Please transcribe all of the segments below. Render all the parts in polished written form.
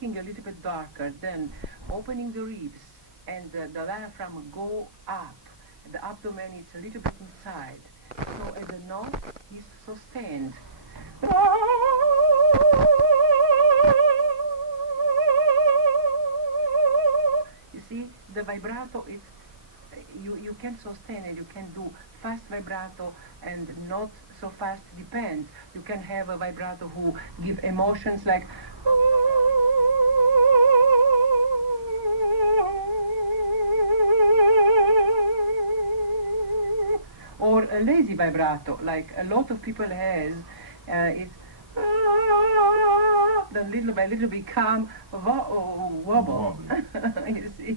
making a little bit darker, then opening the ribs, and the diaphragm go up. The abdomen is a little bit inside. So as a note is sustained. You see, the vibrato is, you can sustain it, you can do fast vibrato and not so fast, depends. You can have a vibrato who give emotions like or a lazy vibrato, like a lot of people has, it's the little by little become wobble, you see,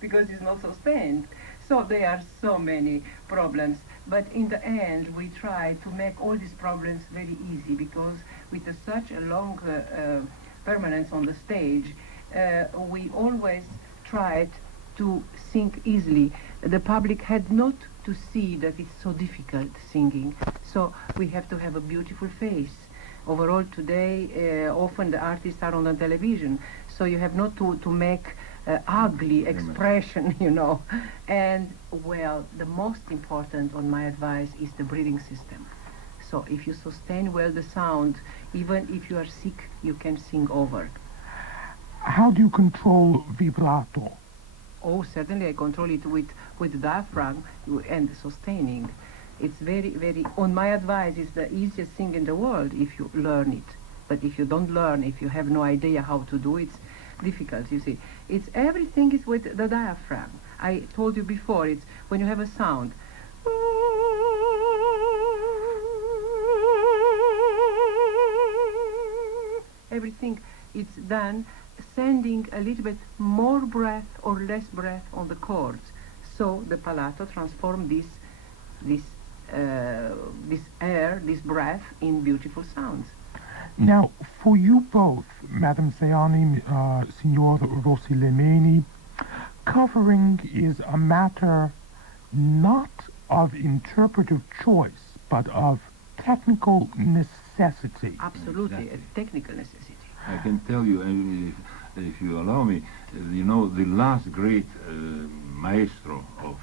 because it's not sustained. So there are so many problems, but in the end we try to make all these problems very easy, because with such a long permanence on the stage, we always tried to sing easily. The public had not to see that it's so difficult singing, so we have to have a beautiful face. Overall today, often the artists are on the television, so you have not to make ugly expression, you know. And, well, the most important on my advice is the breathing system. So if you sustain well the sound, even if you are sick, you can sing over. How do you control vibrato? Oh, certainly I control it with diaphragm and sustaining. It's very, very, on my advice, it's the easiest thing in the world if you learn it. But if you don't learn, if you have no idea how to do it, it's difficult, you see. It's everything is with the diaphragm. I told you before, it's when you have a sound. Everything it's done sending a little bit more breath or less breath on the chords. So the palato transforms this air, this breath, in beautiful sounds. Now, for you both, Madame Zeani, Signor Rossi-Lemeni, covering is a matter not of interpretive choice, but of technical necessity. Absolutely, a technical necessity. I can tell you, if you allow me, you know, the last great maestro of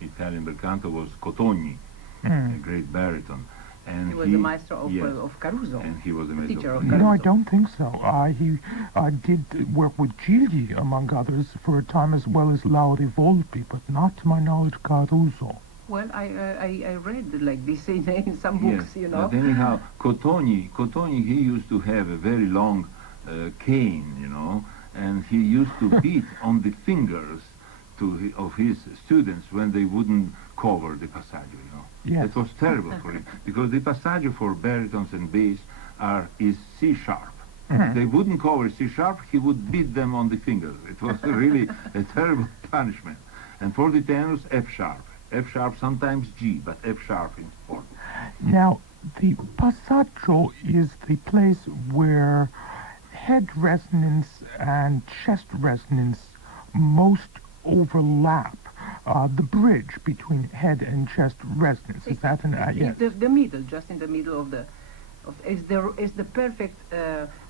Italian bel canto was Cotogni, a great baritone. And he was the maestro of Caruso. And he was the maestro teacher of of Caruso. No, I don't think so. He did work with Gigli, among others, for a time, as well as Lauri Volpi, but not, to my knowledge, Caruso. Well, I read like this in some books, yes, you know. But anyhow, Cotogni, he used to have a very long cane, you know, and he used to beat on the fingers of his students when they wouldn't cover the passaggio, you know. Yes. It was terrible for him, because the passaggio for baritones and bass is C sharp. If they wouldn't cover C sharp, he would beat them on the fingers. It was really a terrible punishment. And for the tenors, F sharp. F sharp, sometimes G, but F sharp in sport. Now, the passaggio is the place where head resonance and chest resonance most overlap. The bridge between head and chest resonance. Is that an yes? It's the middle, just in the middle of the, is the perfect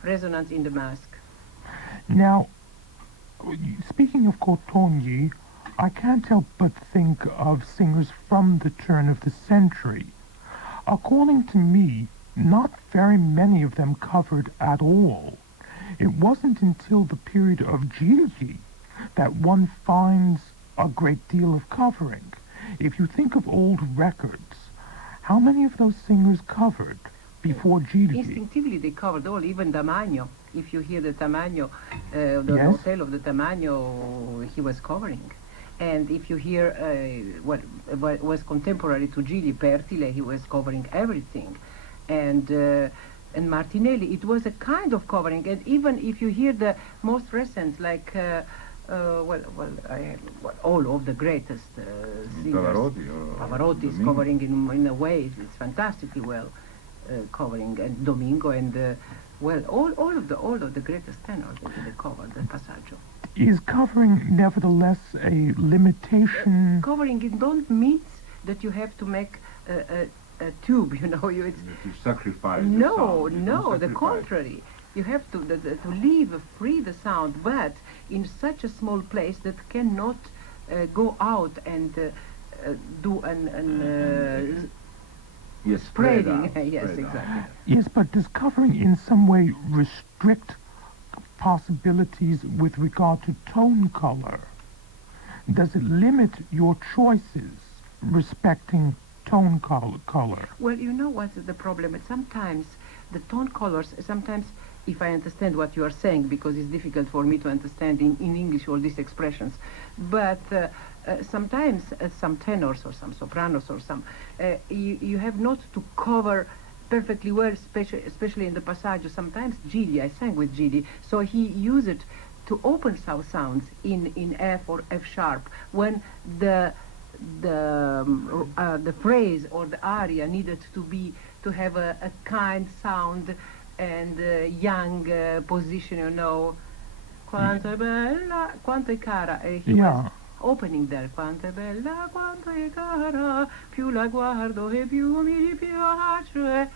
resonance in the mask. Now, speaking of Cotogni, I can't help but think of singers from the turn of the century. According to me, not very many of them covered at all. It wasn't until the period of Gigli that one finds a great deal of covering. If you think of old records, how many of those singers covered before Gigli? Instinctively they covered all, even Tamagno. If you hear the Tamagno, the Yes. hotel of the Tamagno, he was covering. And if you hear what was contemporary to Gigli, Pertile, he was covering everything. And Martinelli, it was a kind of covering. And even if you hear the most recent, like all of the greatest singers, Pavarotti is covering in a way, it's fantastically well covering, and Domingo, and all of the greatest tenors they covered the passaggio. Is covering nevertheless a limitation? Covering it don't mean that you have to make a tube, you know. To sacrifice. No, the sound. no, the Sacrifice. contrary. You have to leave free the sound, but in such a small place that cannot go out and do an Yes, spreading. spread out, Yes, spread out. exactly. Yes, but does covering in some way restrict possibilities with regard to tone color? Does it limit your choices respecting tone color? Well, you know what's the problem? Sometimes the tone colors, sometimes if I understand what you are saying, because it's difficult for me to understand in English all these expressions, but sometimes some tenors or some sopranos or some, you have not to cover perfectly well, especially in the passaggio. Sometimes Gili, I sang with Gili, so he used it to open some sounds in F or F sharp when the phrase or the aria needed to have a kind sound and young position, you know. Quanto è bella, quanto è cara. He was opening there. Quanto è bella, quanto è cara, più la guardo e più mi piace.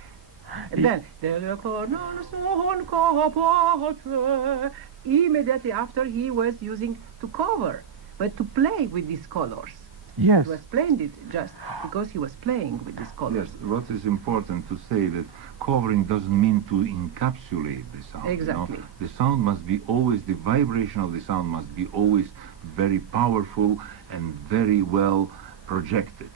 And then, del cor non son capace. Immediately after, he was using to cover, but to play with these colors. Yes. He was playing it just because he was playing with these colors. Yes, what is important to say that covering doesn't mean to encapsulate the sound. Exactly. You know? The sound must be always, the vibration of the sound must be always very powerful and very well projected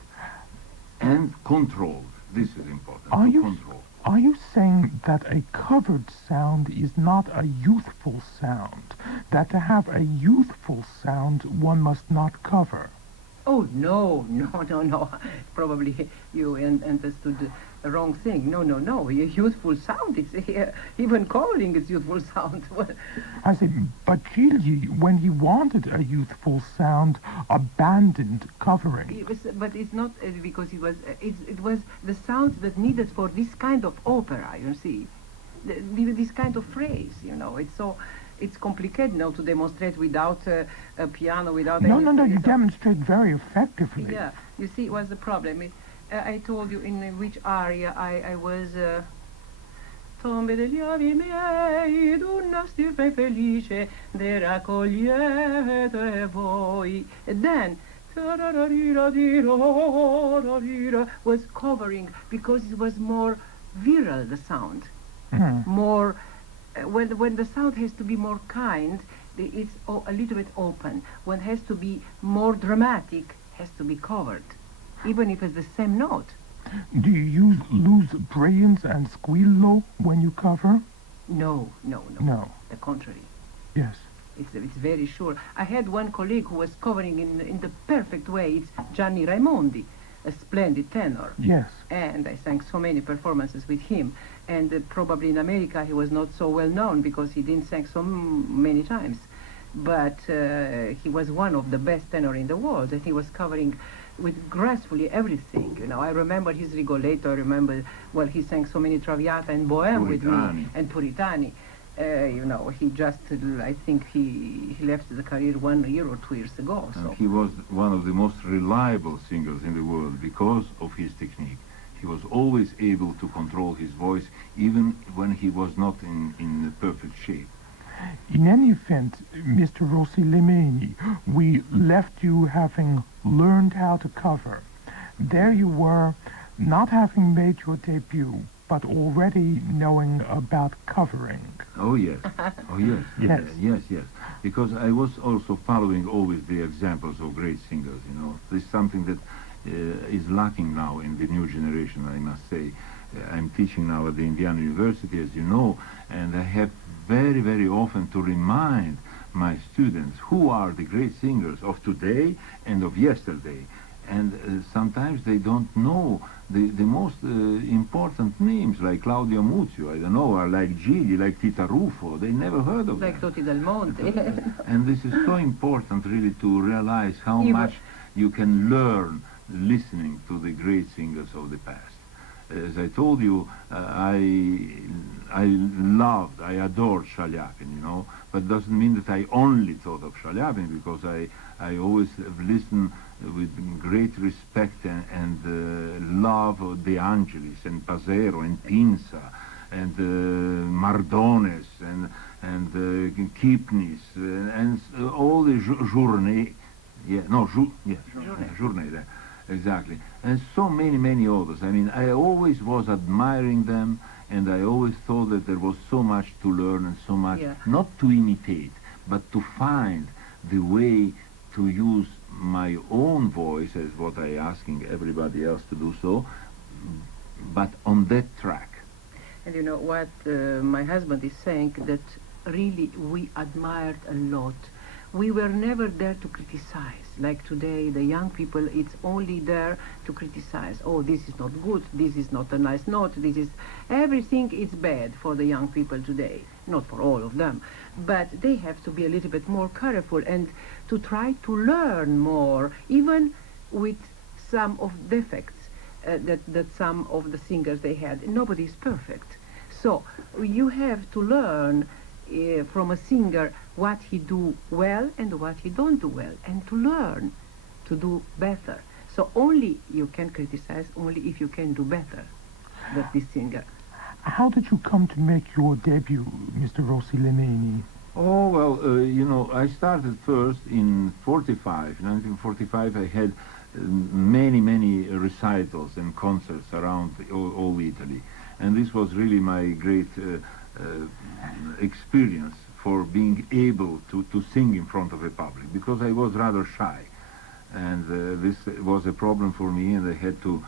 and controlled. This is important. Control. Are you saying that a covered sound is not a youthful sound? That to have a youthful sound, one must not cover? Oh, no. Probably you understood the wrong thing. No. A youthful sound. It's even covering is youthful sound. I say, but Gili, when he wanted a youthful sound, abandoned covering. But it's not because it was the sounds that needed for this kind of opera, you see. This kind of phrase, you know. It's complicated now to demonstrate without a piano, without anything. No, you demonstrate very effectively. Yeah, you see, what's the problem? I told you in which aria I was... Tombe degli avi miei, d'una stirpe felice, de raccogliete voi. And then, was covering, because it was more virile, the sound. More... When the sound has to be more kind, it's a little bit open. When it has to be more dramatic, has to be covered, even if it's the same note. Do you lose brilliance and squillo when you cover? No. The contrary. Yes. It's very sure. I had one colleague who was covering in the perfect way. It's Gianni Raimondi, a splendid tenor. Yes. And I sang so many performances with him. And probably in America he was not so well known because he didn't sing so many times. But he was one of the best tenor in the world, and he was covering with gracefully everything. You know, I remember his Rigoletto. I remember, well, he sang so many Traviata and Bohème with me, and Puritani. You know, he just, I think he left the career 1 year or 2 years ago. So. And he was one of the most reliable singers in the world because of his technique. He was always able to control his voice even when he was not in perfect shape. In any event, Mr. Rossi-Lemeni, we left you having learned how to cover. There you were, not having made your debut, but already knowing about covering. Oh, yes. Oh, yes. Yes. Because I was also following always the examples of great singers, you know. This is something that is lacking now in the new generation, I must say. I'm teaching now at the Indiana University, as you know, and I have very, very often to remind my students who are the great singers of today and of yesterday. And sometimes they don't know the most important names, like Claudio Muzio, I don't know, or like Gili, like Tita Ruffo. They never heard of like them. Toti Del Monte. And this is so important, really, to realize how much you can learn listening to the great singers of the past. As I told you, I adored Shaliapin, you know, but doesn't mean that I only thought of Shaliapin, because I always have listened with great respect and love of De Angelis and Pasero and Pinza, and Mardones, and Kipnis, and all the journée, journée, exactly, and so many others. I mean, I always was admiring them, and I always thought that there was so much to learn and so much, not to imitate, but to find the way to use my own voice, as what I asking everybody else to do so, but on that track. And you know what my husband is saying, that really we admired a lot. We were never there to criticize. Like today, the young people, it's only there to criticize. Oh, this is not good, this is not a nice note, this is... Everything is bad for the young people today. Not for all of them. But they have to be a little bit more careful and to try to learn more, even with some of defects that some of the singers they had. Nobody is perfect. So you have to learn from a singer what he do well and what he don't do well, and to learn to do better. So only you can criticize only if you can do better than this singer. How did you come to make your debut, Mr. Rossi-Lemeni? Oh, well, you know, I started first in 1945. I had many recitals and concerts around all Italy. And this was really my great experience for being able to sing in front of a public, because I was rather shy. And this was a problem for me, and I had to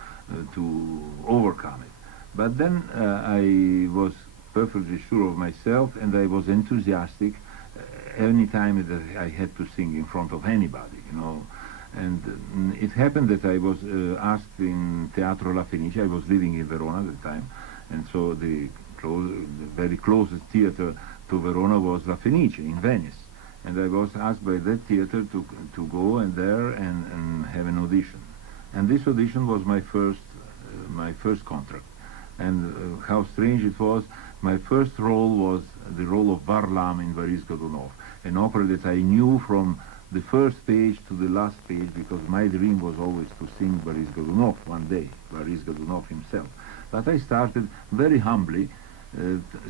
overcome it. But then I was perfectly sure of myself, and I was enthusiastic any time that I had to sing in front of anybody, you know. And it happened that I was asked in Teatro La Fenice. I was living in Verona at the time, and so the very closest theater to Verona was La Fenice in Venice. And I was asked by that theater to go and there and have an audition. And this audition was my first contract. And how strange it was, my first role was the role of Varlam in Boris Godunov, an opera that I knew from the first page to the last page, because my dream was always to sing Boris Godunov one day, Boris Godunov himself. But I started very humbly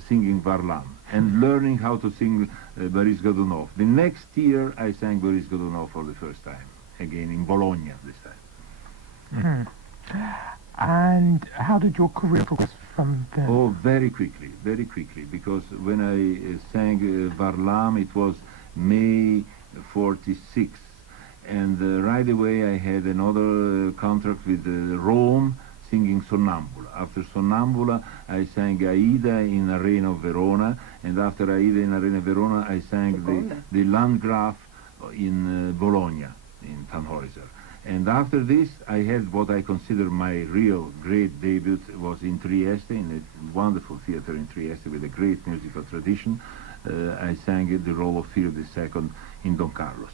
singing Varlam and learning how to sing Boris Godunov. The next year I sang Boris Godunov for the first time, again in Bologna this time. And how did your career progress from then? Oh, very quickly, because when I sang Varlam, it was May 46, and right away I had another contract with Rome, singing Sonnambula. After Sonnambula, I sang Aida in Arena of Verona, and after Aida in Arena of Verona, I sang the Landgraf in Bologna, in Tannhäuser. And after this, I had what I consider my real great debut. Was in Trieste, in a wonderful theater in Trieste with a great musical tradition. I sang the role of Philip II in Don Carlos.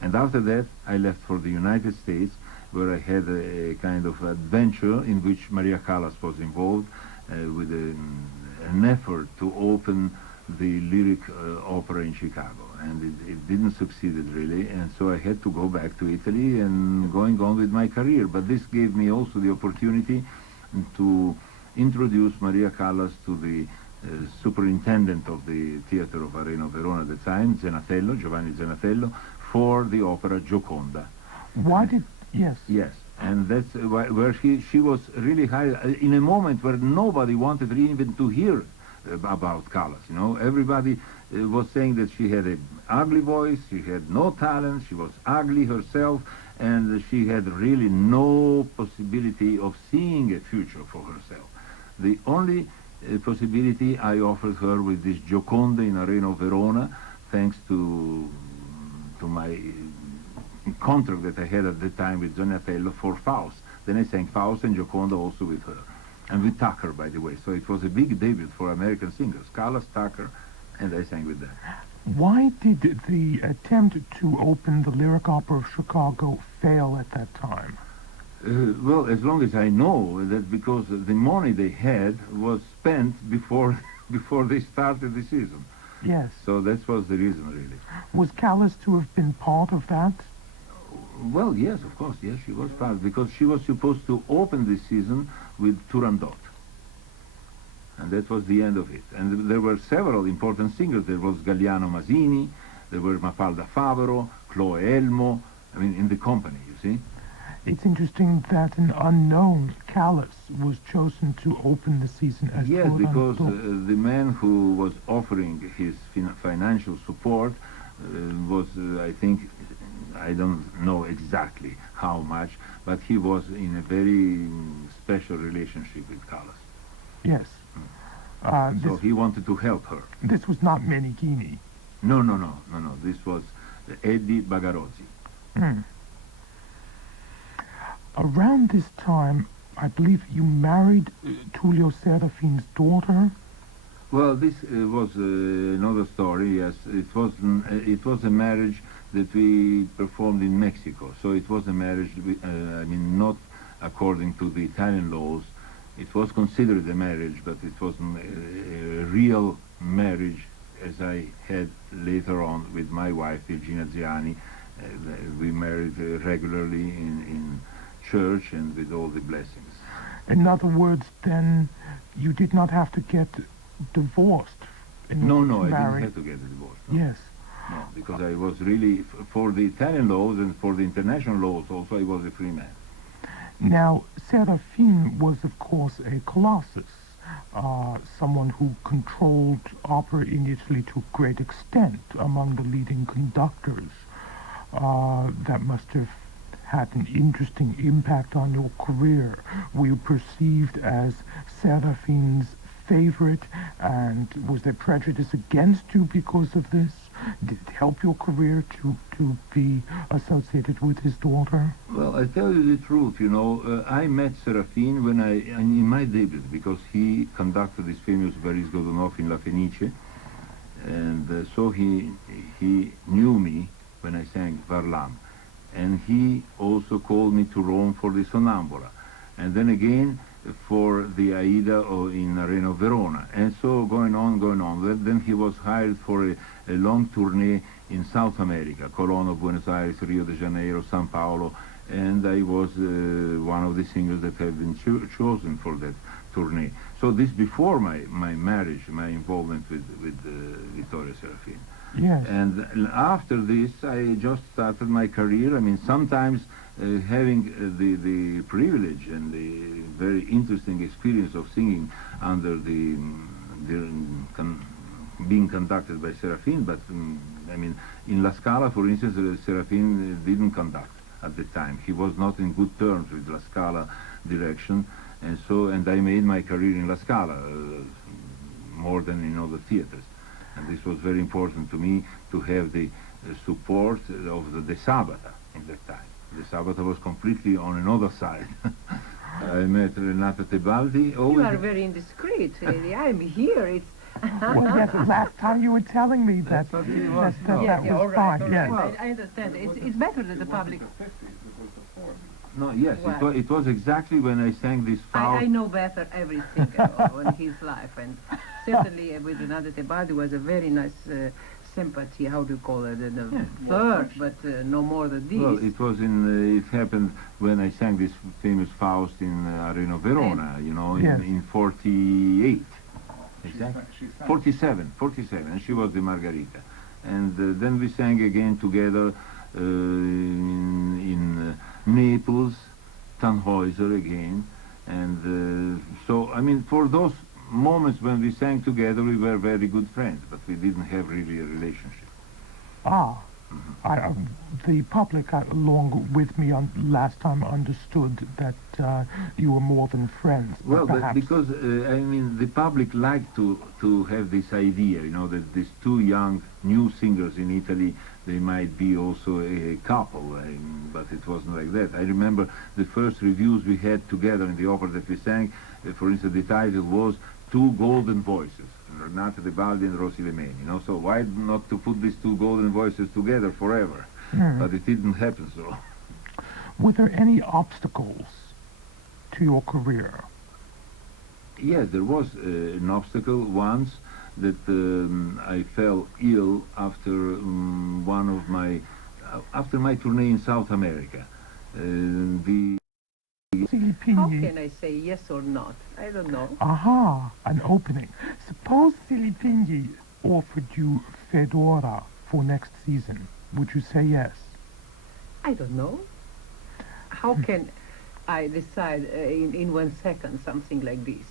And after that, I left for the United States, where I had a kind of adventure in which Maria Callas was involved with an effort to open the lyric opera in Chicago. And it didn't succeed really, and so I had to go back to Italy and going on with my career. But this gave me also the opportunity to introduce Maria Callas to the superintendent of the theater of Arena of Verona at the time, Giovanni Zenatello, for the opera Gioconda. Why did... Yes. Yes, and that's where she was really high, in a moment where nobody wanted even to hear about Callas, you know. Everybody was saying that she had an ugly voice, she had no talent, she was ugly herself, and she had really no possibility of seeing a future for herself. The only possibility I offered her with this Gioconda in Arena of Verona, thanks to my contract that I had at the time with Donatello for Faust. Then I sang Faust and Gioconda also with her. And with Tucker, by the way. So it was a big debut for American singers. Callas, Tucker, and I sang with them. Why did the attempt to open the Lyric Opera of Chicago fail at that time? Well, as long as I know, that because the money they had was spent before they started the season. Yes. So that was the reason, really. Was Callas to have been part of that? Well, yes, of course, yes, she was part, because she was supposed to open the season with Turandot. And that was the end of it. And there were several important singers. There was Galliano Masini, there were Mafalda Favero, Chloe Elmo, I mean, in the company, you see. It's interesting that an unknown Callas was chosen to open the season as Yes, Turandot. because the man who was offering his financial support was, I think, I don't know exactly how much, but he was in a very special relationship with Callas. Yes. So he wanted to help her. This was not Meneghini. No. This was Eddie Bagarozzi. Hmm. Around this time, I believe you married Tullio Serafin's daughter. Well, this was another story. Yes, it was a marriage that we performed in Mexico. So it was a marriage. I mean, not according to the Italian laws. It was considered a marriage, but it wasn't a real marriage, as I had later on with my wife, Virginia Zeani. We married regularly in church and with all the blessings. In other words, then, you did not have to get divorced in No, order to I marry. didn't have to get a divorce. No. Yes. No, because I was really, for the Italian laws and for the international laws also, I was a free man. Now, Serafin was, of course, a colossus, someone who controlled opera in Italy to a great extent, among the leading conductors. That must have had an interesting impact on your career. Were you perceived as Serafin's favorite, and was there prejudice against you because of this? Did it help your career to be associated with his daughter? Well, I tell you the truth, you know, I met Serafin when in my debut, because he conducted this famous Varis Godunov in La Fenice, and so he knew me when I sang Varlam. And he also called me to Rome for the Sonnambula, and then again for the Aida in Arena of Verona, and so going on. Then he was hired for a long tournée in South America, Colono, Buenos Aires, Rio de Janeiro, São Paulo, and I was one of the singers that had been chosen for that tournée. So this before my marriage, my involvement with Vittorio Serafin. Yes. And after this, I just started my career. I mean, sometimes having the privilege and the very interesting experience of singing under being conducted by Serafin, but I mean, in La Scala, for instance, Serafin didn't conduct at the time. He was not in good terms with La Scala direction, and I made my career in La Scala more than in other theaters. And this was very important to me to have the support of the De Sabata in that time. De Sabata was completely on another side. I met Renata Tebaldi. You are very indiscreet, really. I'm here. It's Well, yes, last time you were telling me that all was right, fine. Yes. I understand. It's better that the public... No, yes, Well, it was exactly when I sang this Faust. I know better every singer in his life, and certainly with Renata Tebaldi was a very nice sympathy, how do you call it, flirt, but no more than this. Well, it was it happened when I sang this famous Faust in Arena Verona, you know, Yes. in 48. Exactly. 47, and she was the Margarita. And then we sang again together in Naples, Tannhäuser again. And so, I mean, for those moments when we sang together, we were very good friends, but we didn't have really a relationship. Ah. The public, along with me last time, understood that you were more than friends. Well, but perhaps because, I mean, the public liked to have this idea, you know, that these two young new singers in Italy, they might be also a couple, but it wasn't like that. I remember the first reviews we had together in the opera that we sang, for instance, the title was Two Golden Voices, Renata Tebaldi and Rossi-Lemeni, you know, so why not to put these two golden voices together forever? But it didn't happen so. Were there any obstacles to your career? Yes, there was an obstacle once that I fell ill after after my tournée in South America. The How Filipini. can I say yes or not? I don't know. Aha, an opening. Suppose Filipini offered you Fedora for next season. Would you say yes? I don't know. How can I decide in 1 second something like this?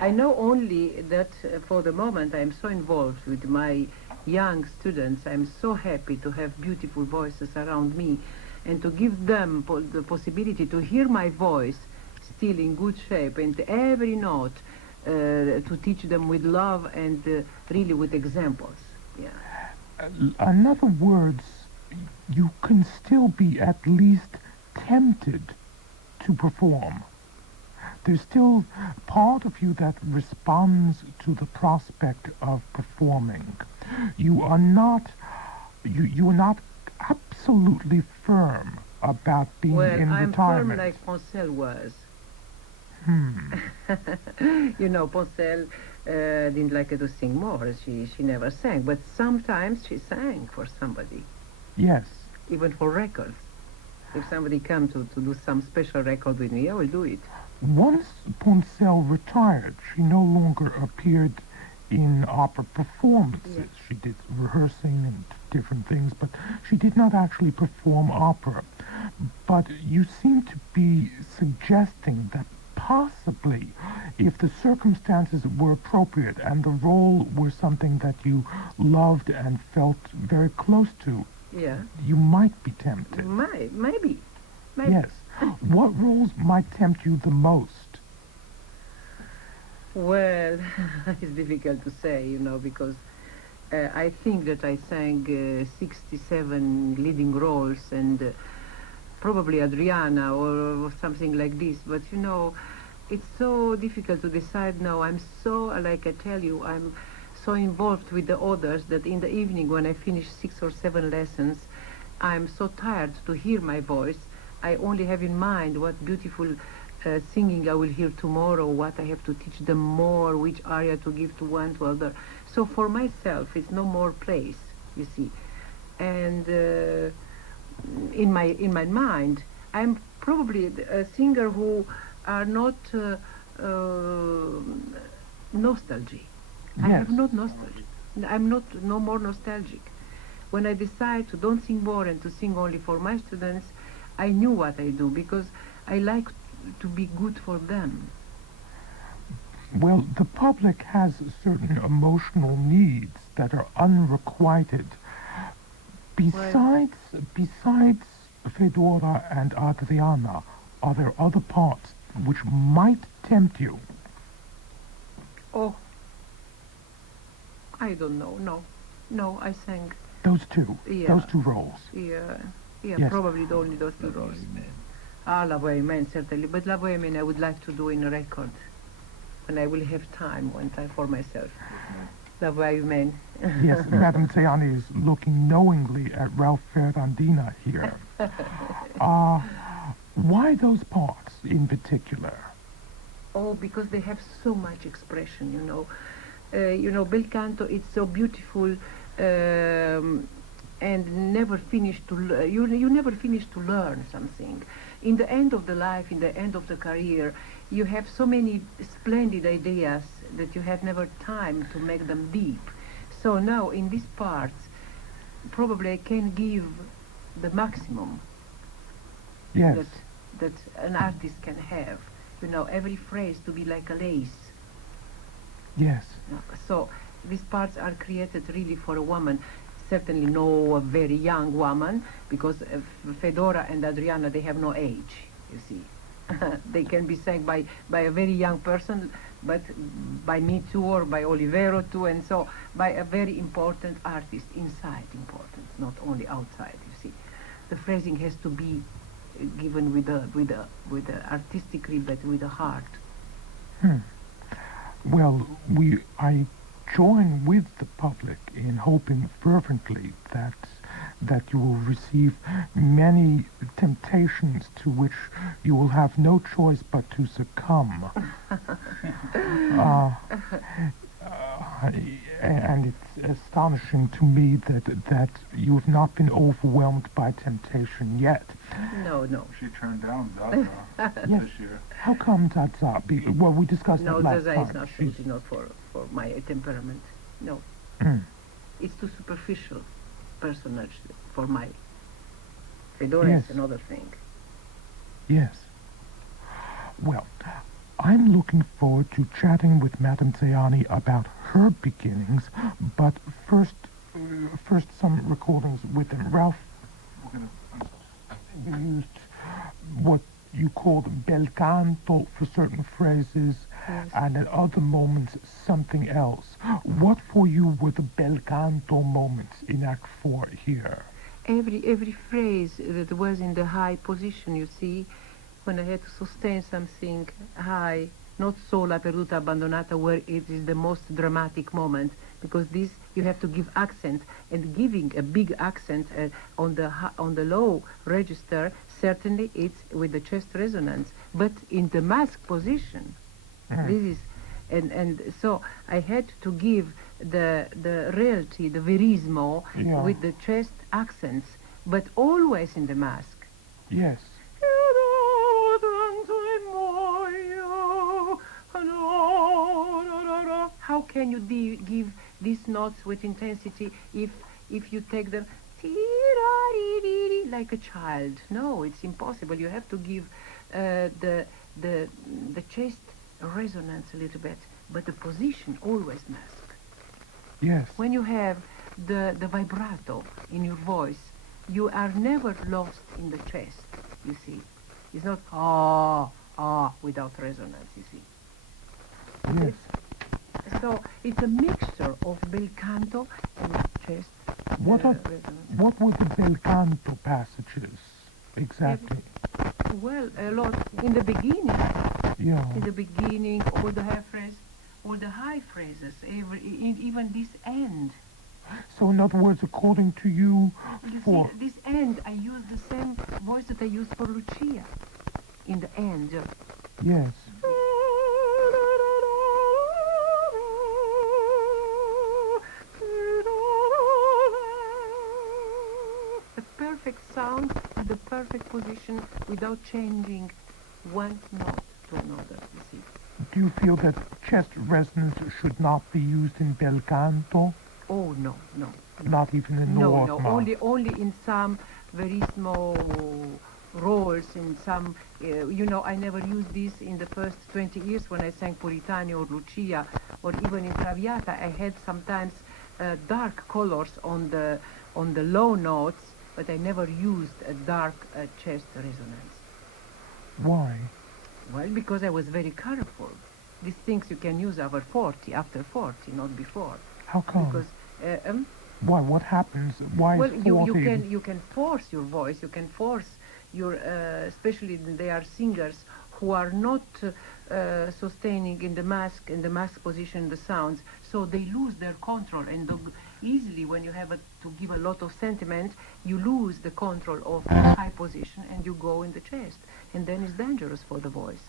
I know only that for the moment I'm so involved with my young students. I'm so happy to have beautiful voices around me and to give them the possibility to hear my voice still in good shape and every note to teach them with love and really with examples. Yeah. In other words, you can still be at least tempted to perform. There's still part of you that responds to the prospect of performing. You are not absolutely firm about being in I'm retirement. firm like Poncel was. Hmm. You know, Poncel didn't like to sing more. She never sang, but sometimes she sang for somebody, Yes. even for records. If somebody comes to do some special record with me, I will do it. Once Poncel retired, she no longer appeared in opera performances. Yes. She did rehearsing and different things, but she did not actually perform opera. But you seem to be suggesting that possibly, if the circumstances were appropriate and the role were something that you loved and felt very close to, Yeah, you might be tempted. maybe. Yes. What roles might tempt you the most? Well, it's difficult to say, you know, because I think that I sang 67 leading roles and probably Adriana or something like this. But, you know, it's so difficult to decide now. I'm so, like I tell you, I'm so involved with the others that in the evening when I finish 6 or 7 lessons, I'm so tired to hear my voice. I only have in mind what beautiful singing I will hear tomorrow, what I have to teach them more, which aria to give to one to other. So for myself, it's no more place, you see. And in my mind, I'm probably a singer who are not nostalgic. I Yes. have not nostalgia. I'm not no more nostalgic. When I decide to don't sing more and to sing only for my students, I knew what I do because I like to be good for them. Well, the public has certain emotional needs that are unrequited. Besides Fedora and Adriana, are there other parts which might tempt you? Oh, I don't know. No, I sang. Those two. Yeah. Those two roles. Yeah, Yes. probably only those two roles. La Bohemian, certainly. But La Bohemian I would like to do in a record when I will have time, one time for myself. La Bohemian. Yes, Madame Zeani is looking knowingly at Ralph Ferrandina here. Why those parts in particular? Oh, because they have so much expression, you know. Bel canto, it's so beautiful and never finish to you never finish to learn something. In the end of the life, in the end of the career, you have so many splendid ideas that you have never time to make them deep. So now in these parts, probably I can give the maximum Yes. that an artist can have. You know, every phrase to be like a lace. Yes. So these parts are created really for a woman. Certainly no a very young woman, because Fedora and Adriana, they have no age, you see. They can be sang by a very young person, but by me too, or by Olivero too, and so by a very important artist, inside important, not only outside, you see. The phrasing has to be given with the artistically, but with a heart. Well, I join with the public in hoping fervently that you will receive many temptations to which you will have no choice but to succumb. And it's astonishing to me that you have not been overwhelmed by temptation yet. No, no. She turned down Zaza Yes. this year. How come Zaza? Well, we discussed No, that last Zaza time. is not She's- suited not for my temperament. No. Mm. It's too superficial personage for my Fedora Yes. is another thing. Yes. Well, I'm looking forward to chatting with Madame Zeani about her beginnings, but first some recordings with them. Ralph, you used what you called bel canto for certain phrases, Yes. and at other moments something else. What for you were the bel canto moments in Act 4 here? Every phrase that was in the high position, you see, when I had to sustain something high, not sola perduta abbandonata, where it is the most dramatic moment, because this you have to give accent, and giving a big accent on the low register, certainly it's with the chest resonance, but in the mask position, this is, and so I had to give the reality, the verismo, Yeah. with the chest accents, but always in the mask. Yes. How can you give these notes with intensity if you take them like a child? No, it's impossible. You have to give the chest resonance a little bit, but the position always mask. Yes. When you have the vibrato in your voice, you are never lost in the chest, you see. It's not without resonance, you see. Yes. So it's a mixture of bel canto and chest What resonance. what were the bel canto passages exactly? Well, a lot. In the beginning, Yeah. all the high phrase, all the high phrases, even this end. So in other words, according to you, You for see, this end, I use the same voice that I used for Lucia. In the end. yes. The perfect sound and the perfect position without changing one note to another, you see. Do you feel that chest resonance should not be used in bel canto? Oh, no, no. Not even in No, Norma? only in some very small roles, in some, I never used this in the first 20 years when I sang Puritani or Lucia, or even in Traviata. I had sometimes dark colors on the low notes, but I never used a dark chest resonance. Why? Well, because I was very careful. These things you can use after 40, not before. How come? Because Why? What happens? Why well, is you can force your voice. You can force your, especially they are singers who are not sustaining in the mask position the sounds, so they lose their control, and easily when you have to give a lot of sentiment, you lose the control of high position and you go in the chest, and then it's dangerous for the voice.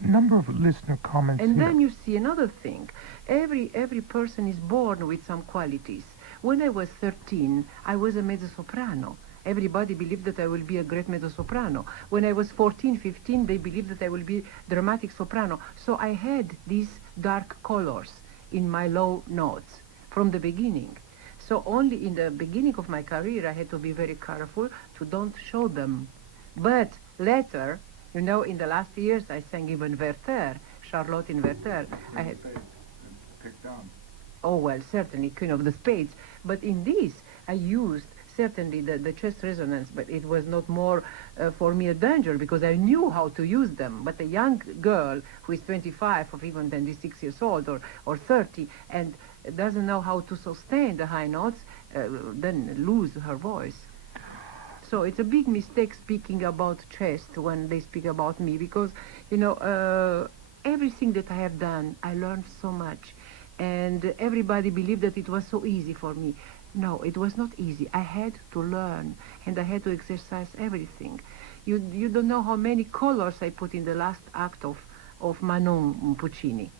Number of listener comments And here. then you see another thing. Every person is born with some qualities. When I was 13, I was a mezzo-soprano. Everybody believed that I will be a great mezzo-soprano. When I was 14, 15, they believed that I will be dramatic soprano. So I had these dark colors in my low notes from the beginning. So only in the beginning of my career, I had to be very careful to don't show them. But later, in the last years, I sang even Werther, Charlotte in Werther. I had, oh, well, certainly Queen of the Spades. But in this, I used certainly the chest resonance, but it was not more for me a danger because I knew how to use them. But a young girl who is 25 or even 26 years old or 30 and doesn't know how to sustain the high notes, then lose her voice. So it's a big mistake speaking about chest when they speak about me because, everything that I have done, I learned so much. And everybody believed that it was so easy for me. No, it was not easy. I had to learn and I had to exercise everything. You don't know how many colors I put in the last act of Manon Puccini.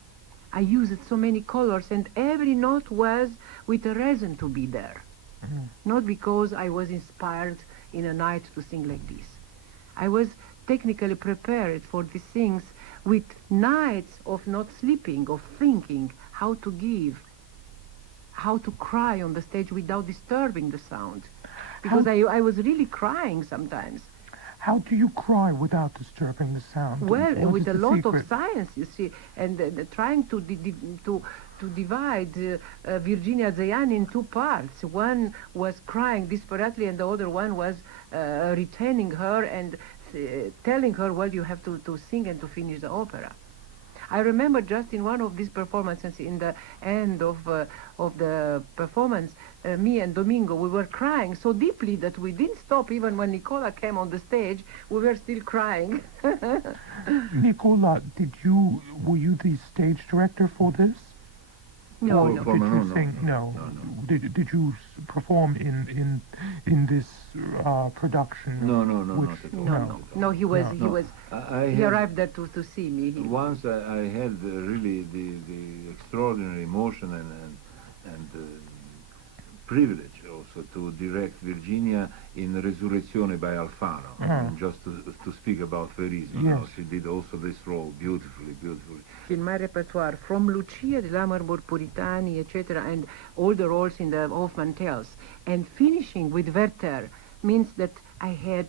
I used so many colors, and every note was with a reason to be there. Not because I was inspired in a night to sing like this. I was technically prepared for these things with nights of not sleeping, of thinking how to give, how to cry on the stage without disturbing the sound. Because I was really crying sometimes. How do you cry without disturbing the sound? Well, What with is a the lot secret? of science, you see, and trying to divide Virginia Zeani in two parts. One was crying desperately, and the other one was retaining her and telling her, well, you have to sing and to finish the opera. I remember just in one of these performances, in the end of the performance, me and Domingo, we were crying so deeply that we didn't stop. Even when Nicola came on the stage, we were still crying. Nicola, were you the stage director for this? No, Or no. did you No, sing? no. Did you perform in this production? No, which- not at all. No, he was, No. he arrived there to see me. Once I had really the extraordinary emotion and privilege also to direct Virginia in Resurrezione by Alfano, and just to speak about Verissimo. Yes. She did also this role beautifully. In my repertoire, from Lucia, the Lammermoor Puritani, etc., and all the roles in the Hoffmann Tales, and finishing with Werther means that I had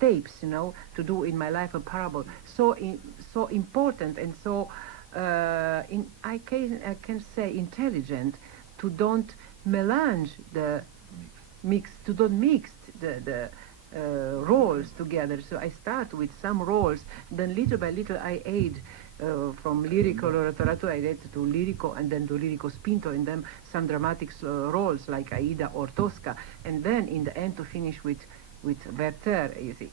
tapes, to do in my life a parable so important and so I can say intelligent, to don't melange the mix, to don't mix the roles together. So I start with some roles, then little by little I add from lyrical letteratura, I add to lyrico, and then to lyrico spinto, and then some dramatic roles like Aida or Tosca, and then in the end to finish with Werther, you see.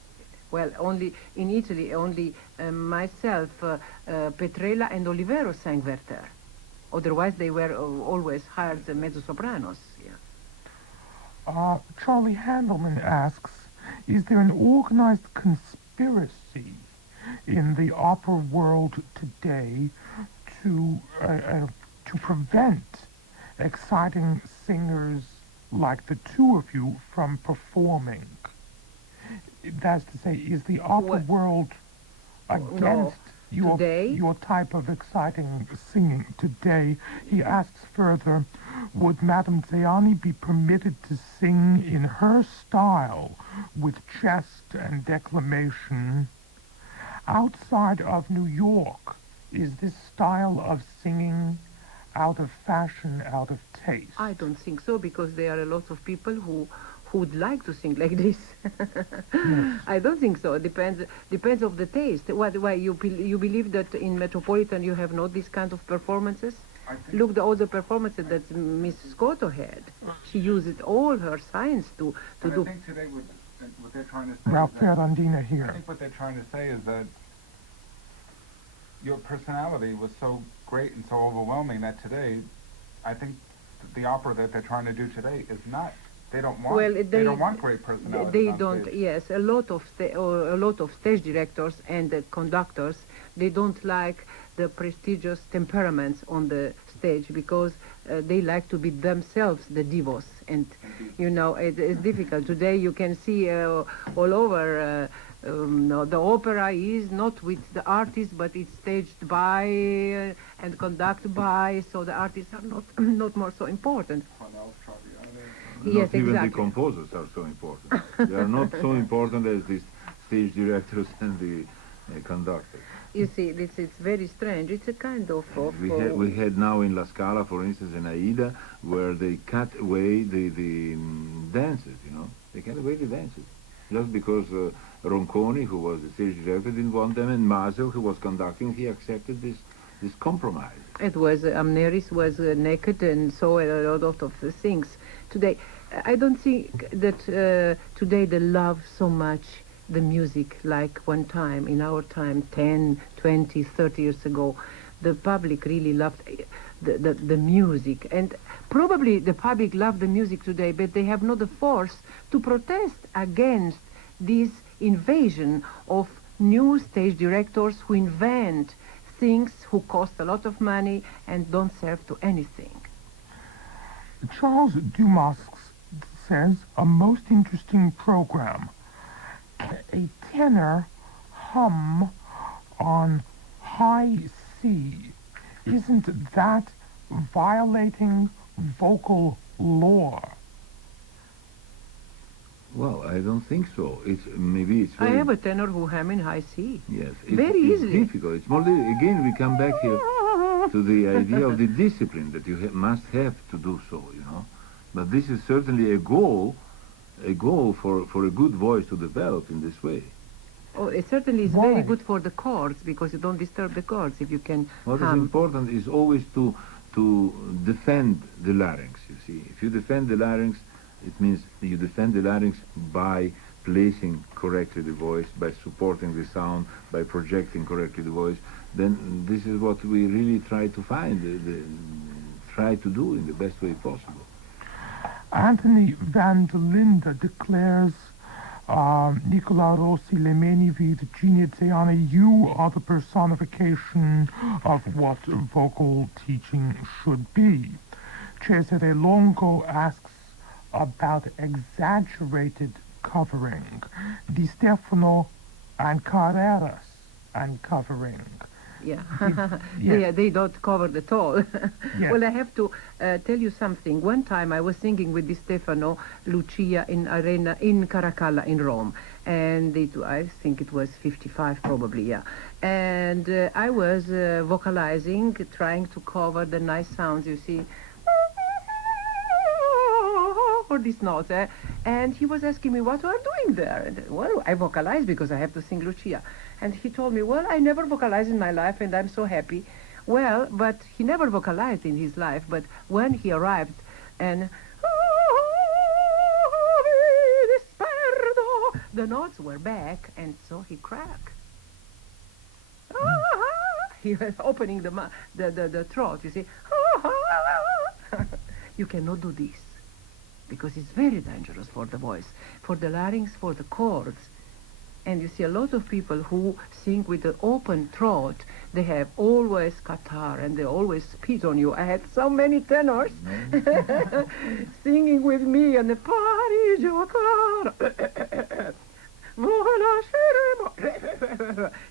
Well, only in Italy, only myself, Petrella and Olivero sang Werther. Otherwise, they were always hired mezzo-sopranos. Yeah. Charlie Handelman asks, is there an organized conspiracy in the opera world today to prevent exciting singers like the two of you from performing? That's to say, is the opera world against your type of exciting singing today? He asks further, would Madame Zeani be permitted to sing in her style with chest and declamation? Outside of New York, is this style of singing out of fashion, out of taste? I don't think so, because there are a lot of people who would like to sing like this. Yes. I don't think so. Depends of the taste. Why you believe that in Metropolitan you have not this kind of performances? Look, all the performances that Miss Scotto had. She used all her science to do. I think today what they're trying to say Ralph is that, Ferrandina I here. think what they're trying to say is that your personality was so great and so overwhelming that today, I think the opera that they're trying to do today is not. They don't want. Well, they don't want great personalities. They on don't. stage. Yes, a lot of stage directors and conductors, they don't like the prestigious temperaments on the stage, because they like to be themselves the divos, and it's difficult. Today you can see all over. The opera is not with the artist, but it's staged by and conducted by, so the artists are not more so important. Yes, Not even the exactly. composers are so important. They are not so important as the stage directors and the conductors. You see, it's very strange. It's a kind of We had now in La Scala, for instance, in Aida, where they cut away the dances, They cut away the dances. Just because Ronconi, who was the stage director, didn't want them, and Masel, who was conducting, he accepted this compromise. It was Amneris was naked, and so a lot of things. Today, I don't think that today they love so much the music like one time, in our time, 10, 20, 30 years ago. The public really loved the music, and probably the public love the music today, but they have not the force to protest against this invasion of new stage directors who invent things who cost a lot of money and don't serve to anything. Charles Dumas says, a most interesting program. A tenor hum on high C. Isn't that violating vocal law? Well, I don't think so. Maybe it's I very... have a tenor who hum in high C. Yes. Very it's easily. difficult. It's more... Again, we come back here to the idea of the discipline that you must have to do so, you know. But this is certainly a goal for a good voice to develop in this way. Oh, it certainly is Why? very good for the chords, because you don't disturb the chords if you can What is hum. important is always to defend the larynx, you see. If you defend the larynx, it means you defend the larynx by placing correctly the voice, by supporting the sound, by projecting correctly the voice. Then this is what we really try to find, try to do in the best way possible. Anthony van der Linde declares, Nicola Rossi-Lemeni, Virginia Zeani, you are the personification of what vocal teaching should be. Cesare Longo asks about exaggerated covering. Di Stefano and Carreras and covering. Yeah, Yes. they don't cover at all. Yes. Well, I have to tell you something. One time I was singing with Di Stefano, Lucia in Arena in Caracalla in Rome, and I think it was 55 probably, yeah. And I was vocalizing, trying to cover the nice sounds, you see, for these notes, and he was asking me what I'm doing there. And, well, I vocalize because I have to sing Lucia. And he told me, well, I never vocalized in my life, and I'm so happy. Well, but he never vocalized in his life, but when he arrived, and the notes were back, and so he cracked. He was opening the throat, you see. You cannot do this, because it's very dangerous for the voice, for the larynx, for the chords. And you see a lot of people who sing with an open throat, they have always catarrh and they always spit on you. I had so many tenors singing with me on the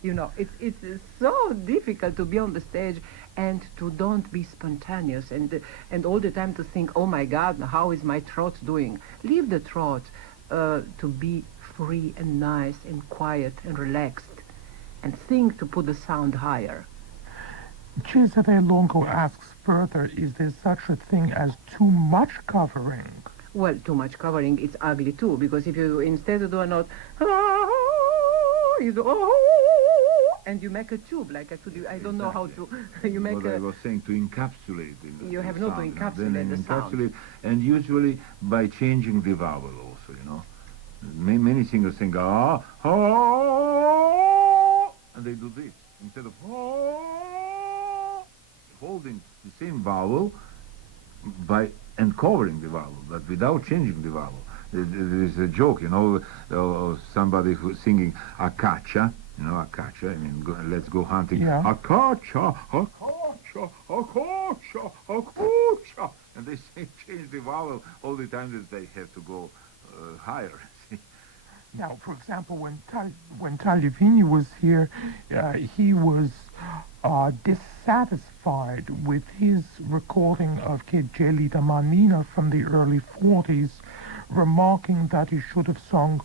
you know, it's so difficult to be on the stage and to don't be spontaneous and all the time to think, oh my God, how is my throat doing? Leave the throat to be free and nice and quiet and relaxed, and think to put the sound higher. Cesare Longo asks further, is there such a thing as too much covering? Well, too much covering, it's ugly too, because if you instead of do a note, you do, and you make a tube, like I told you, I don't know how to, you make what I was saying, to encapsulate you have the not to sound, encapsulate the sound. And usually by changing the vowel also, you know. Many singers sing ah, ah, and they do this instead of ah, holding the same vowel by and covering the vowel, but without changing the vowel. There is a joke, you know, somebody who's singing a caccia, you know, a caccia. I mean, let's go hunting. Yeah. A caccia, a caccia, a caccia, a caccia, and they change the vowel all the time that they have to go higher. Now, for example, when Tagliavini was here, he was dissatisfied with his recording of Che gelida manina from the early 40s, remarking that he should have sung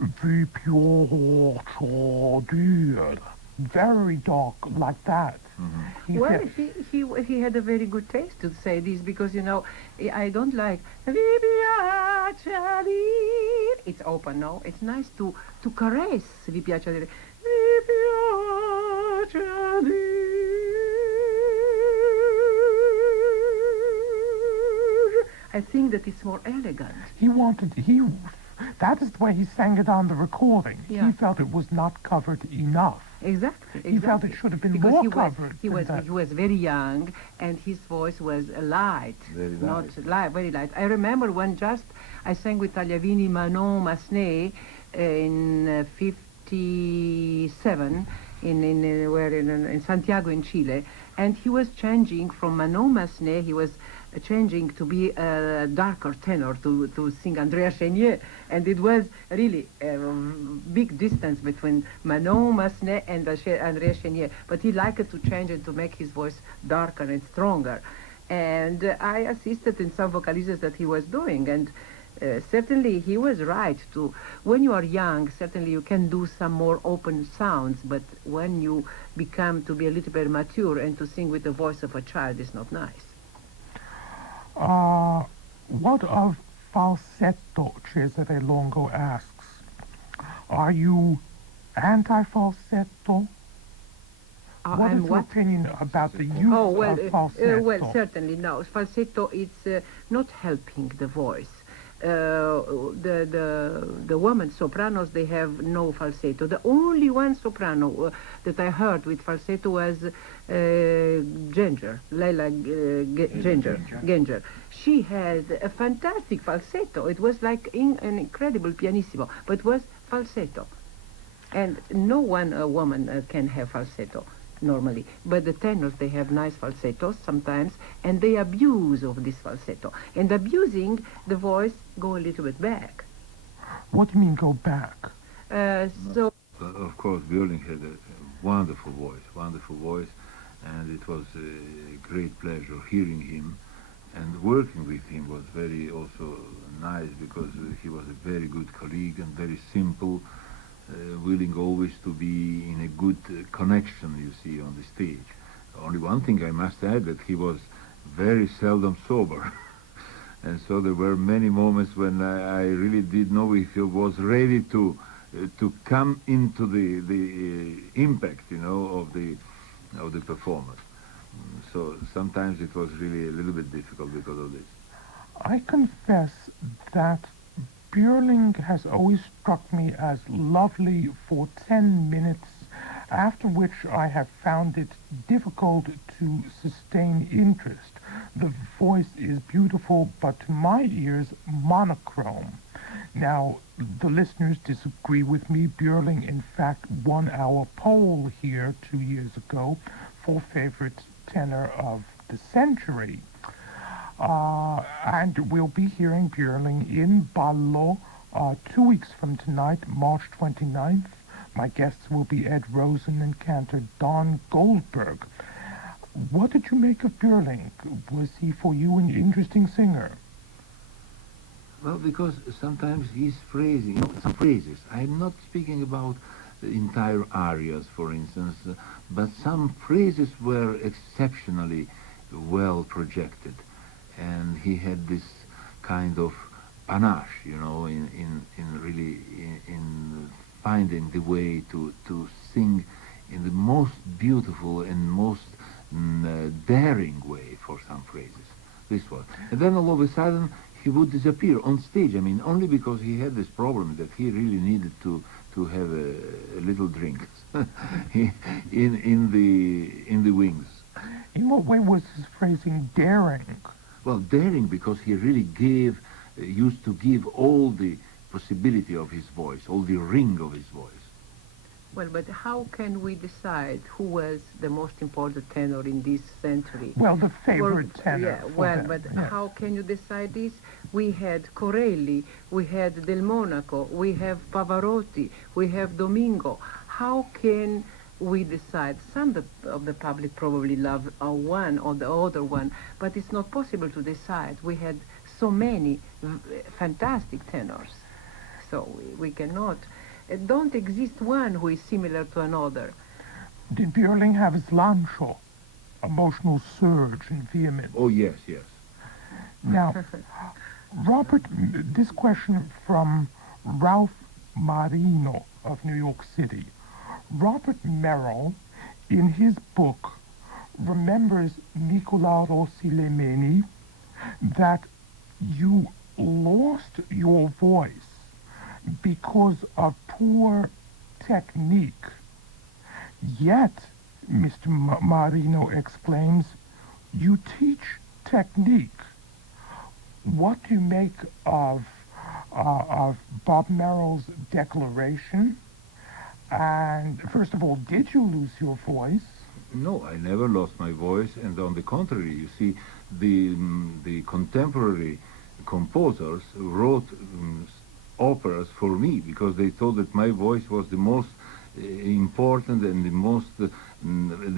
Vi pioggia dur, very dark, like that. Mm-hmm. Well, he had a very good taste to say this, because, you know, I don't like Vi piace dir. It's open, no? It's nice to caress Vi piace dire. Vi piace dir. I think that it's more elegant. That is the way he sang it on the recording. Yeah. He felt it was not covered enough. Exactly. He felt it should have been because more he was, covered. He was very young, and his voice was light, Very not light. light, very light. I remember when I sang with Tagliavini Manon Massenet in 1957 in Santiago in Chile, and he was changing from Manon Massenet, he was changing to be a darker tenor to sing Andrea Chenier, and it was really a big distance between Manon Massenet and Andrea Chenier, but he liked to change it to make his voice darker and stronger. And I assisted in some vocalizes that he was doing, and certainly he was right to, when you are young, certainly you can do some more open sounds, but when you become to be a little bit mature and to sing with the voice of a child is not nice. What of falsetto? Cesare Longo asks. Are you anti-falsetto? What is your opinion about the use of falsetto? Well, certainly no. Falsetto is not helping the voice. The women sopranos, they have no falsetto. The only one soprano that I heard with falsetto was Leila Ginger. She had a fantastic falsetto. It was like an incredible pianissimo, but it was falsetto. And no one woman can have falsetto normally. But the tenors, they have nice falsettos sometimes, and they abuse of this falsetto. And abusing the voice go a little bit back. What do you mean go back? Of course, Björling had a wonderful voice, and it was a great pleasure hearing him, and working with him was very also nice, because he was a very good colleague and very simple, willing always to be in a good connection, you see, on the stage. Only one thing I must add, that he was very seldom sober. And so there were many moments when I really didn't know if he was ready to come into the impact, you know, of the performance. So sometimes it was really a little bit difficult because of this. I confess that Björling has always struck me as lovely for 10 minutes, after which I have found it difficult to sustain interest. The voice is beautiful, but to my ears, monochrome. Now, the listeners disagree with me. Björling, in fact, won our poll here 2 years ago for favorite tenor of the century. And we'll be hearing Björling in Ballo 2 weeks from tonight, March 29th. My guests will be Ed Rosen and cantor Don Goldberg. What did you make of Björling? Was he for you an interesting singer? Well, because sometimes his phrasing, you know, some phrases, I'm not speaking about the entire arias, for instance, but some phrases were exceptionally well projected. And he had this kind of panache, you know, in finding the way to sing in the most beautiful and most daring way for some phrases. This was. And then all of a sudden he would disappear on stage. I mean, only because he had this problem that he really needed to have a little drink in the wings. In what way was his phrasing daring? Well, daring because he really used to give all the possibility of his voice, all the ring of his voice. Well, but how can we decide who was the most important tenor in this century? Well, the favorite tenor. Yeah, well, them. but Yes. how can you decide this? We had Corelli, we had Del Monaco, we have Pavarotti, we have Domingo. How can we decide? Some of the public probably love one or the other one, but it's not possible to decide. We had so many fantastic tenors, so we cannot. Don't exist one who is similar to another. Did Björling have slancio, emotional surge and vehemence? Oh, yes, yes. Now, Robert, this question from Ralph Marino of New York City. Robert Merrill, in his book, remembers Nicola Rossi-Lemeni, that you lost your voice because of poor technique. Yet, Mr. Marino exclaims, you teach technique. What do you make of Bob Merrill's declaration? And first of all, did you lose your voice? No, I never lost my voice, and on the contrary, you see, the contemporary composers wrote operas for me because they thought that my voice was the most important and the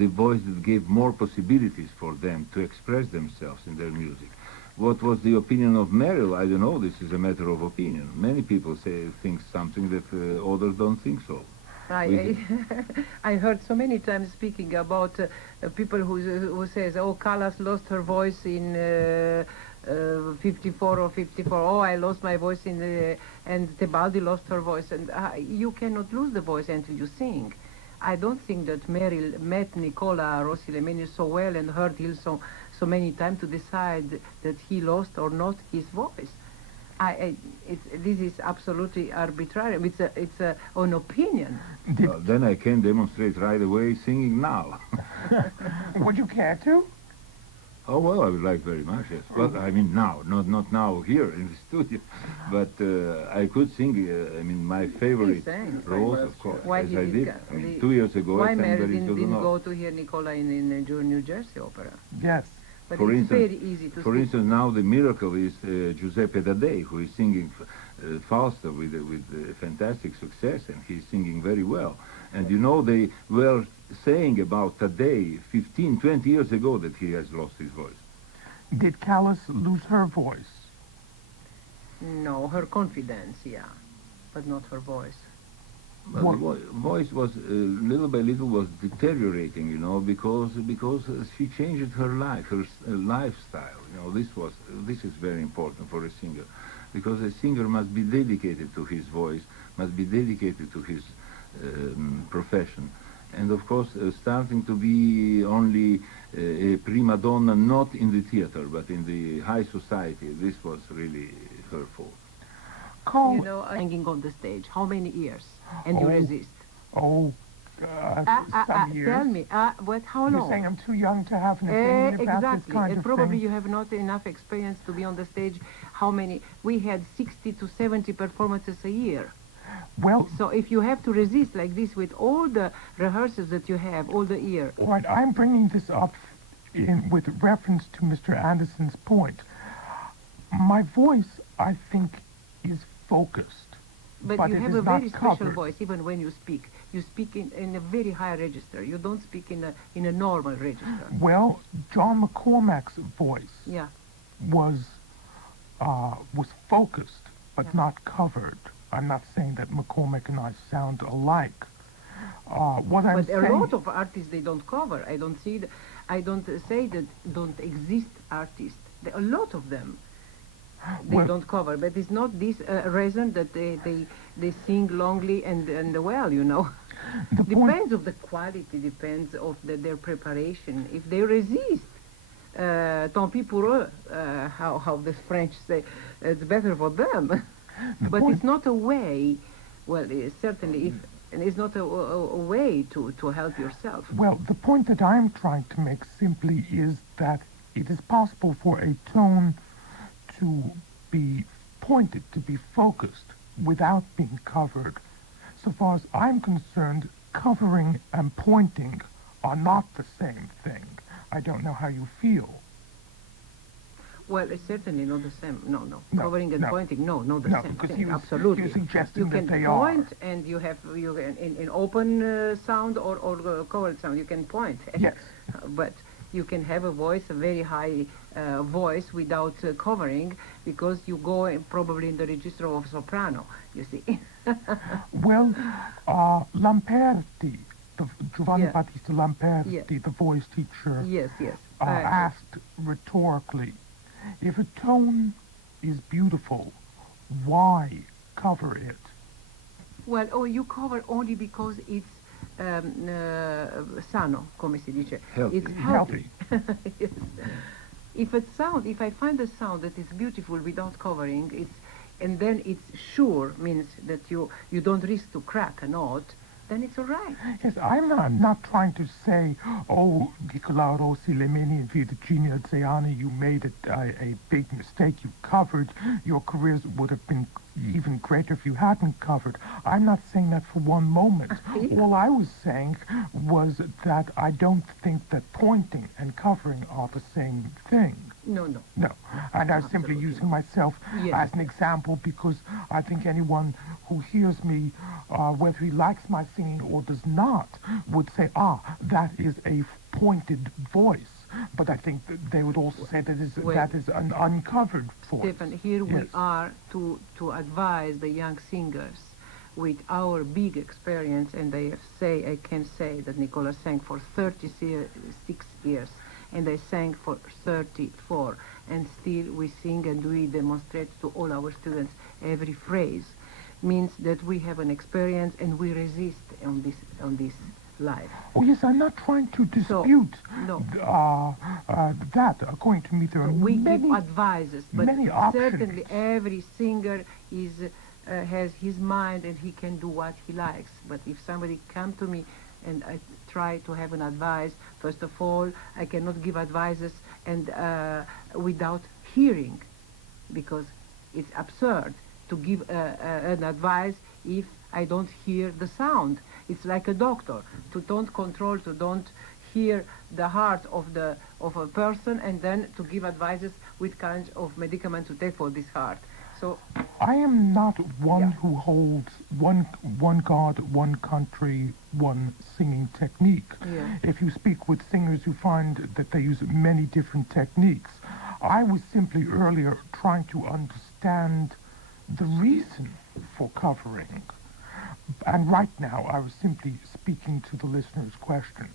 voice that gave more possibilities for them to express themselves in their music. What was the opinion of Merrill? I don't know. This is a matter of opinion. Many people think something that others don't think so. I heard so many times speaking about people who says, oh, Callas lost her voice in 54 or 54. Oh, I lost my voice and Tebaldi lost her voice. And you cannot lose the voice until you sing. I don't think that Merrill met Nicola Rossi-Lemeni so well and heard him so many times to decide that he lost or not his voice. This is absolutely arbitrary. It's an opinion. Then I can demonstrate right away singing now. Would you care to? Oh, well, I would like very much, yes. Well, I mean now, not now here in the studio. But I could sing, my favorite roles, of course, as I did. 2 years ago, why I sang Mary very didn't go to hear Nicola in New Jersey Opera? Yes. But For it's instance, very easy to For sing. instance, now the miracle is Giuseppe Taddei, who is singing Fausto with fantastic success, and he's singing very well. And you know, they were saying about Taddei 15, 20 years ago that he has lost his voice. Did Callas lose her voice? No, her confidence, yeah, but not her voice. But the voice was little by little was deteriorating, you know, because she changed her life, her lifestyle. You know, this is very important for a singer, because a singer must be dedicated to his voice, must be dedicated to his profession, and of course, starting to be only a prima donna, not in the theater but in the high society. This was really her fault. Call. You know, hanging on the stage, how many years? And you resist. Some years. Tell me, what? How long? You're saying I'm too young to have an opinion about Exactly, this kind and of probably thing. you have not enough experience to be on the stage. How many? We had 60 to 70 performances a year. Well, So if you have to resist like this with all the rehearsals that you have all the year. all right, I'm bringing this up with reference to Mr. Anderson's point. My voice, I think, is focused. But you it have is a not very special covered. voice, even when you speak. You speak in a very high register. You don't speak in a normal register. Well, John McCormack's voice Yeah. was focused, but Yeah. not covered. I'm not saying that McCormack and I sound alike. What I'm But a saying... lot of artists they don't cover. I don't say that don't exist artists. There are a lot of them. They Well- don't cover, but it's not this reason that they sing longly and well, you know. The point... Depends of the quality, depends of their preparation. If they resist, tant pis pour eux, how the French say, it's better for them. But point- it's not a way, well, certainly, it's not a way to help yourself. Well, the point that I'm trying to make simply is that it is possible for a tone to be pointed, to be focused, without being covered. So far as I'm concerned, covering and pointing are not the same thing. I don't know how you feel. Well, it's certainly not the same. No. No, Covering and no. pointing, no, not the No, same because thing. you're Absolutely. suggesting You that can they point are. and you can in open sound or covered sound. You can point. Yes. But you can have a voice, a very high voice without covering, because you go probably in the register of soprano, you see. Well, Lamperti, Giovanni Yeah. Battista Lamperti, Yeah. the voice teacher, Yes. asked rhetorically, if a tone is beautiful, why cover it? Well, you cover only because it's sano, come si dice. Healthy. It's healthy. Yes. If I find a sound that is beautiful without covering, and then it's sure, means that you don't risk to crack a note, then it's all right. Yes, I'm not trying to say, oh, Nicola Rossi-Lemeni and Virginia Zeani, you made a big mistake. You covered. Your careers would have been even greater if you hadn't covered. I'm not saying that for one moment. All I was saying was that I don't think that pointing and covering are the same thing. No. No, and I was simply Absolutely using myself Yes. as an example because I think anyone who hears me, whether he likes my singing or does not, would say, that is a pointed voice. But I think that they would also say that is an uncovered voice. Stefan, here we Yes. are to advise the young singers with our big experience, and I can say that Nicola sang for 36 years, and I sang for 34, and still we sing and we demonstrate to all our students every phrase. Means that we have an experience and we resist on this life. Oh, yes, I'm not trying to dispute no. that. According to me, there are We many... give advices, but many options. certainly every singer has his mind and he can do what he likes. But if somebody come to me and I try to have an advice, first of all, I cannot give advices and without hearing, because it's absurd to give an advice if I don't hear the sound. It's like a doctor to don't hear the heart of a person and then to give advices with kinds of medicament to take for this heart. So I am not one Yeah. who holds one God, one country, one singing technique. Yeah. If you speak with singers, you find that they use many different techniques. I was simply earlier trying to understand the reason for covering. And right now, I was simply speaking to the listener's question.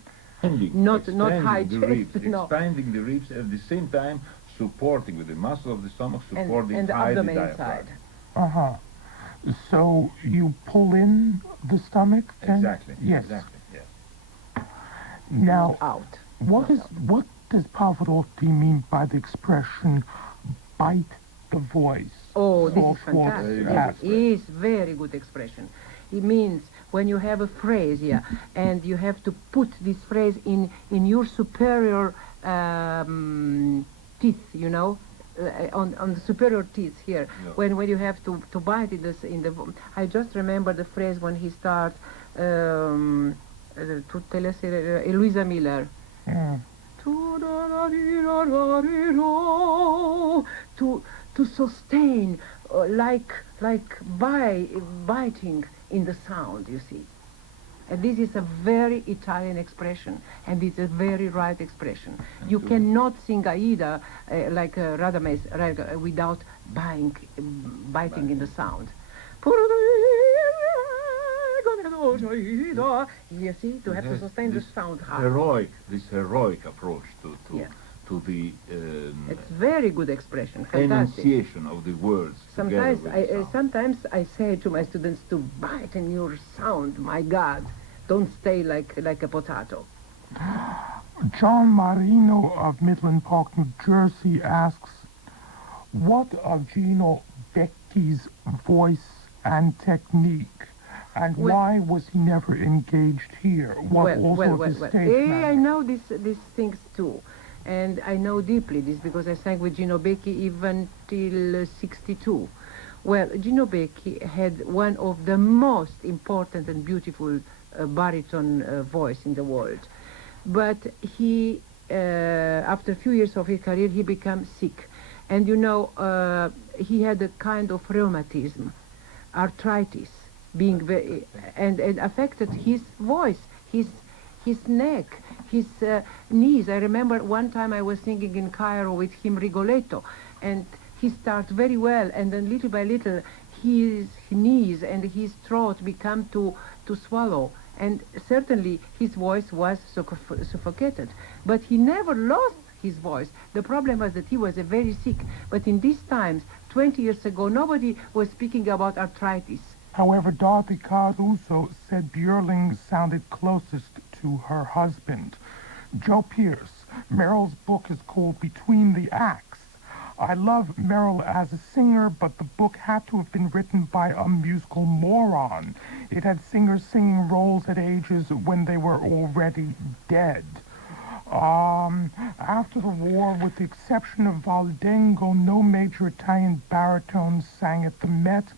Not high Expanding the chest, ribs, no. expanding the ribs at the same time, supporting with the muscle of the stomach, supporting and the high the abdomen diaphragm. inside. So you pull in the stomach then? Exactly. Yes. Exactly. Yes. Now, Out. what does Pavarotti mean by the expression bite the voice? Oh, this is Saltwater fantastic. acid. It is very good expression. It means when you have a phrase here and you have to put this phrase in your superior teeth, you know, on the superior teeth here. Yeah. When you have to bite it in the. I just remember the phrase when he starts. Tutte le sere, Louisa Miller. Mm. To sustain like biting in the sound, you see. And this is a very Italian expression, and it's a very right expression. You cannot sing Aida like Radames without biting in the sound. You see, to have to sustain the sound hard. This heroic approach Yeah. to the It's very good expression, fantastic. enunciation of the words. together Sometimes with the sound. sometimes I say to my students to bite in your sound. My God, don't stay like a potato. John Marino of Midland Park, New Jersey asks, what of Gino Becchi's voice and technique? And Well- why was he never engaged here? What also of his stage I management? know these things too. And I know deeply this because I sang with Gino Becchi even till 62. Well, Gino Becchi had one of the most important and beautiful baritone voice in the world. But he, after a few years of his career, he became sick. And you know, he had a kind of rheumatism, arthritis, being very, and affected his voice, his neck, his knees. I remember one time I was singing in Cairo with him Rigoletto, and he started very well, and then little by little his knees and his throat began to swallow, and certainly his voice was suffocated. But he never lost his voice. The problem was that he was very sick. But in these times, 20 years ago, nobody was speaking about arthritis. However, Dorothy Caruso said Björling sounded closest to her husband. Joe Pierce, Merrill's book is called Between the Acts. I love Meryl as a singer, but the book had to have been written by a musical moron. It had singers singing roles at ages when they were already dead. After the war, with the exception of Valdengo, no major Italian baritones sang at the Met.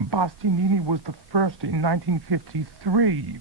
Bastianini was the first in 1953.